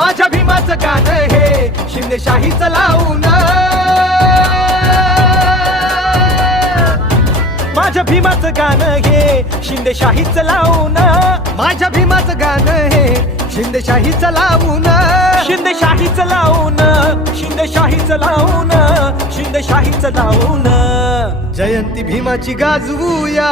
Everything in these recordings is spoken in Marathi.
माझ्या भीमाचं गाणं हे शिंदेशाहीचं लावून. माझ्या भीमाचं गाणं हे शिंदेशाहीचं लावून. माझ्या भीमाचं गाणं हे शिंदेशाहीचं लावून. शिंदेशाहीचं लावून शिंदेशाहीचं लावून शिंदेशाहीचं लावून. जयंती भीमाची गाजवूया.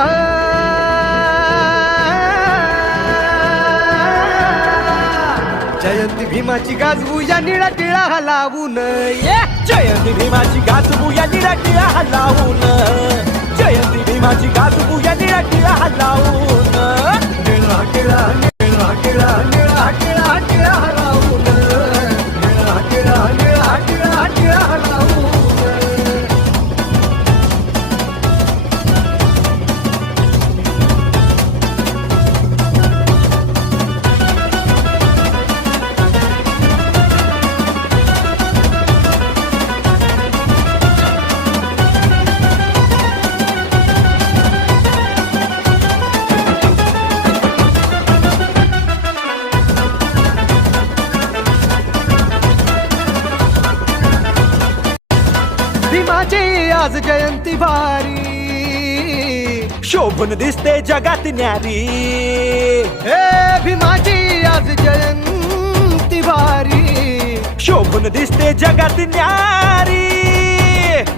जयंती भीमाची गाजवू या निळा टिळा हलावून ये जयंती भीमाची गाजवू या निळा टिळा हलावून जयंती भीमाची गाजवू या निळा टिळा हलावून भीमाची आज जयंती भारी शोभून दिसते जगात न्यारी. हे भीमाची आज जयंती भारी शोभून दिसते जगात न्यारी.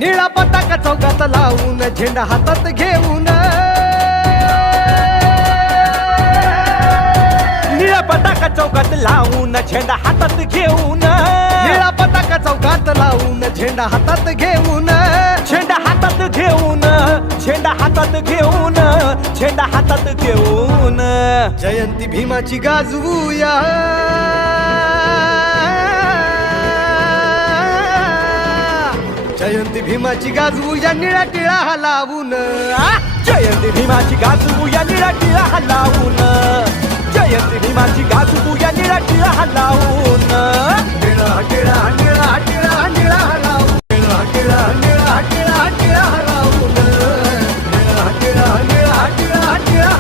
निळा पताका चौकात लावून झेंडा हातात घेऊन. पताका चौकात लावून झेंडा हातात घेऊन. निळा पताका चौकात लावून झेंडा हातात घेऊन. झेंडा हातात घेऊन झेंडा हातात घेऊन झेंडा हातात घेऊन. जयंती भीमाची गाजवूया. जयंती भीमाची गाजवू या निळा टिळा हलावून. आ! जयंती भीमाची गाजवू या निळा टिळा हलावून. जयंती भीमाची गाजवू या निळा टिळा हलावून. निळा टिळा निळा टिळा निळा निळा टिळा निळा टिळा टिळा निळा टिळा निळा टिळा टिळा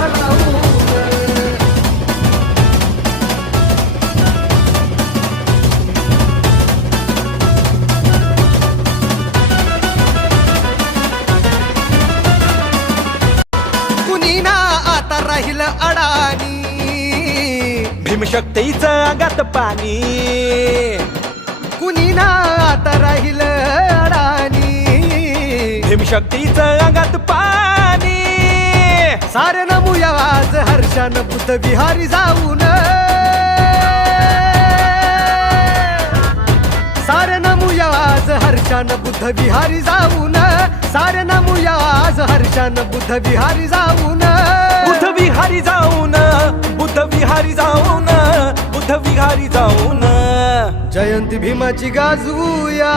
कुणी ना आता राहिलं अडाणी. भीमशक्तीचं अंगात पाणी. कुणी ना आता राहिलं अडाणी. भीमशक्तीचं अंगात पाणी. सारे नमूया आज हर्षान बुद्ध विहारी जाऊन. सारे नमूया आज हर्षान बुद्ध विहारी जाऊन. सारे नमूया आज हर्षान बुद्ध विहारी जाऊन. जयंती भीमाची गाजवूया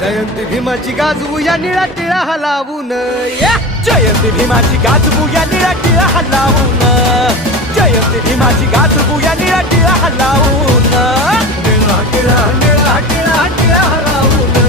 जयंती भीमाची गाजवूया निळा टिळा हलावून. या. जयंती भीमाची गाजवूया निळा टिळा हलावून. जयंती भीमाची गाजवूया निळा टिळा हलावून.